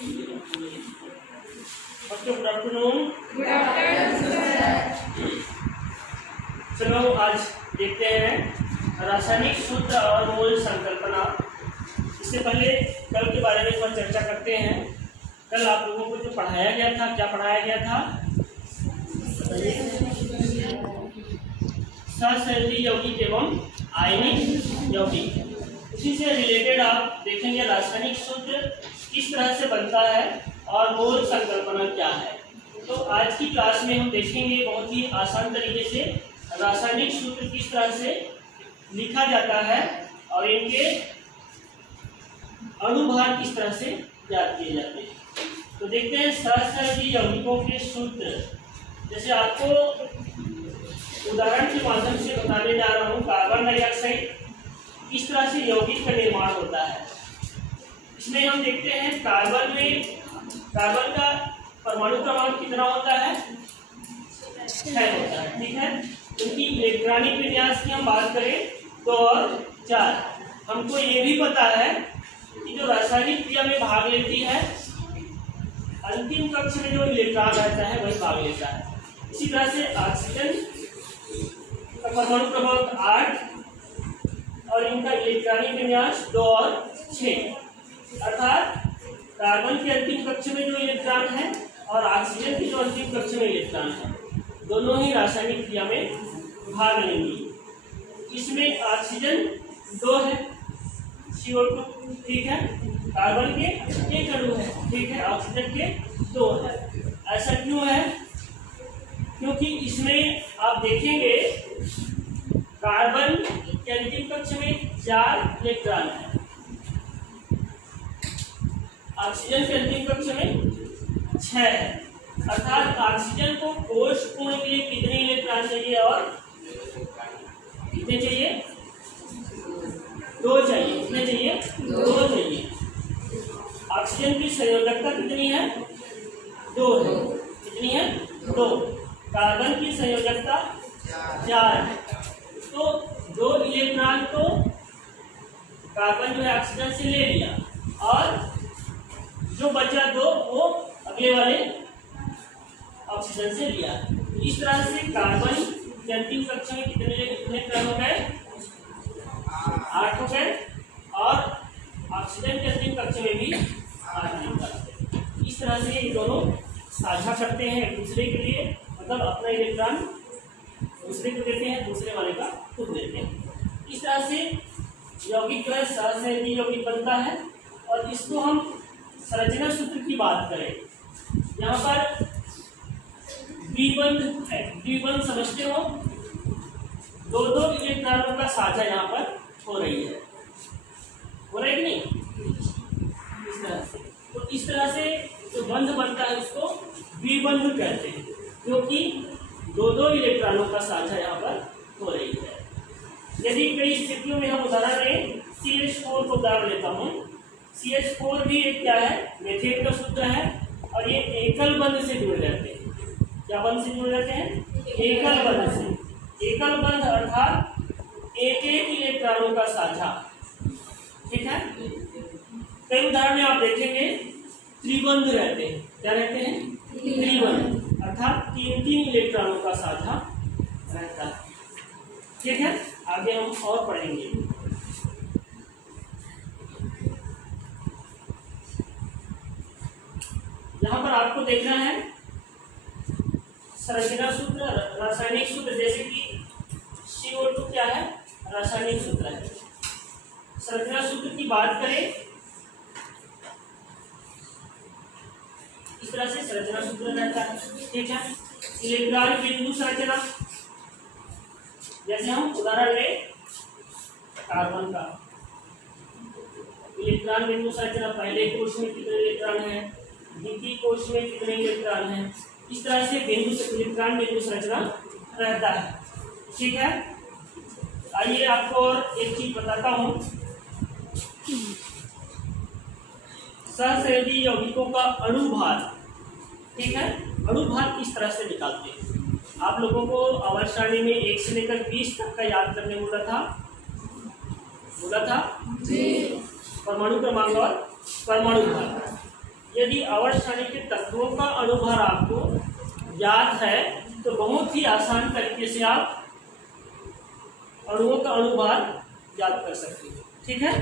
बच्चों good afternoon. चलो आज देखते हैं रासायनिक सूत्र और मूल संकल्पना। इससे पहले कल के बारे में थोड़ा चर्चा करते हैं। कल आप लोगों को जो पढ़ाया गया था, क्या पढ़ाया गया था? सहसंयोजी यौगिक एवं आयनिक यौगिक। उसी से रिलेटेड आप देखेंगे रासायनिक सूत्र किस तरह से बनता है और मूल संकल्पना क्या है। तो आज की क्लास में हम देखेंगे बहुत ही आसान तरीके से रासायनिक सूत्र किस तरह से लिखा जाता है और इनके अणुभार किस तरह से ज्ञात किए जाते हैं। तो देखते हैं सहसंयोजी यौगिकों के सूत्र। जैसे आपको उदाहरण के माध्यम से बताने जा रहा हूँ, कार्बन डाइऑक्साइड किस तरह से यौगिक का निर्माण होता है। इसमें हम देखते हैं कार्बन का परमाणु क्रमांक कितना होता है? 6 होता है। ठीक है। उनकी इलेक्ट्रॉनिक विन्यास की हम बात करें तो और 4। हमको ये भी पता है कि जो रासायनिक क्रिया में भाग लेती है अंतिम कक्ष में जो इलेक्ट्रॉन रहता है वही भाग लेता है। इसी तरह से ऑक्सीजन का परमाणु क्रमांक 8 और इनका इलेक्ट्रॉनिक विन्यास 2 और 6। अर्थात कार्बन के अंतिम कक्ष में जो इलेक्ट्रॉन है और ऑक्सीजन के जो अंतिम कक्ष में इलेक्ट्रॉन है दोनों ही रासायनिक क्रिया में भाग लेंगी। इसमें ऑक्सीजन 2 है, CO2। ठीक है। कार्बन के 1 अणु है। ठीक है। ऑक्सीजन के 2 है। ऐसा क्यों है? क्योंकि इसमें आप देखेंगे कार्बन के अंतिम कक्ष में 4 इलेक्ट्रॉन है, ऑक्सीजन के अंतिम कक्ष में 6 है। अर्थात ऑक्सीजन को कोश पूर्ण के लिए कितने इलेक्ट्रॉन चाहिए और कितने चाहिए? 2 चाहिए। कितने चाहिए? 2 चाहिए। ऑक्सीजन की संयोजकता कितनी है? 2 है। कितनी है? 2। कार्बन की संयोजकता 4 है। तो 2 इलेक्ट्रॉन तो कार्बन जो है ऑक्सीजन से ले लिया और जो बचा 2 वो अगले वाले ऑक्सीजन से लिया। इस तरह से कार्बन के अंतिम कक्ष में कितने इलेक्ट्रॉन हो गए? 8 हो गए और ऑक्सीजन के अंतिम कक्ष में भी 8 इलेक्ट्रॉन। इस तरह से ये दोनों साझा करते हैं एक दूसरे के लिए, मतलब अपना इलेक्ट्रॉन दूसरे को देते हैं, दूसरे वाले का खुद देते हैं। इस तरह से यौगिक जो है सहसंयोजी यौगिक बनता है। और इसको हम संरचना सूत्र की बात करें, यहाँ पर द्विबंध है। द्विबंध समझते हो? 2 इलेक्ट्रॉनों का साझा यहाँ पर हो रही है। हो रहा है कि नहीं? इस तरह से। तो इस तरह से जो बंध बनता है उसको द्विबंध कहते हैं, क्योंकि 2 इलेक्ट्रॉनों का साझा यहाँ पर हो रही है। यदि कई स्थितियों में हम उदाहरण लें, CH4 को उदाहरण लेता हूँ। CH4 भी एक क्या है? मेथेन का सूत्र है और ये एकल बंध से जुड़े रहते हैं। क्या बंध से जुड़े रहते हैं? एकल बंध से। एकल बंध अर्थात एक इलेक्ट्रॉनों का साझा। ठीक है। कई उदाहरण में आप देखेंगे त्रिबंध रहते हैं। क्या रहते हैं? त्रिबंध अर्थात 3 इलेक्ट्रॉनों का साझा रहता है। ठीक है। आगे हम और पढ़ेंगे। यहाँ पर आपको देखना है संरचना सूत्र, रासायनिक सूत्र। जैसे कि CO2 क्या है? रासायनिक सूत्र है। संरचना सूत्र की बात करें इस तरह से संरचना सूत्र रहता है। ठीक है। इलेक्ट्रॉन बिंदु संरचना, जैसे हम उदाहरण लें कार्बन का इलेक्ट्रॉन बिंदु संरचना, पहले कोश में कितने इलेक्ट्रॉन है, द्वितीय कोश में कितने इलेक्ट्रॉन है। इस तरह से इलेक्ट्रॉन बिंदु संरचना रहता है। ठीक है। आइए आपको और एक चीज बताता हूँ। सहसंयोजी यौगिकों का अणुभार। ठीक है। अणुभार किस तरह से निकालते हैं? आप लोगों को आवर्त सारणी में 1 से लेकर 20 तक का याद करने बोला था जी। परमाणु क्रमांक और परमाणु भार। यदि आवर्त सारणी के तत्वों का अणुभार आपको याद है तो बहुत ही आसान तरीके से आप अणुओं का अणुभार याद कर सकते हैं। ठीक है।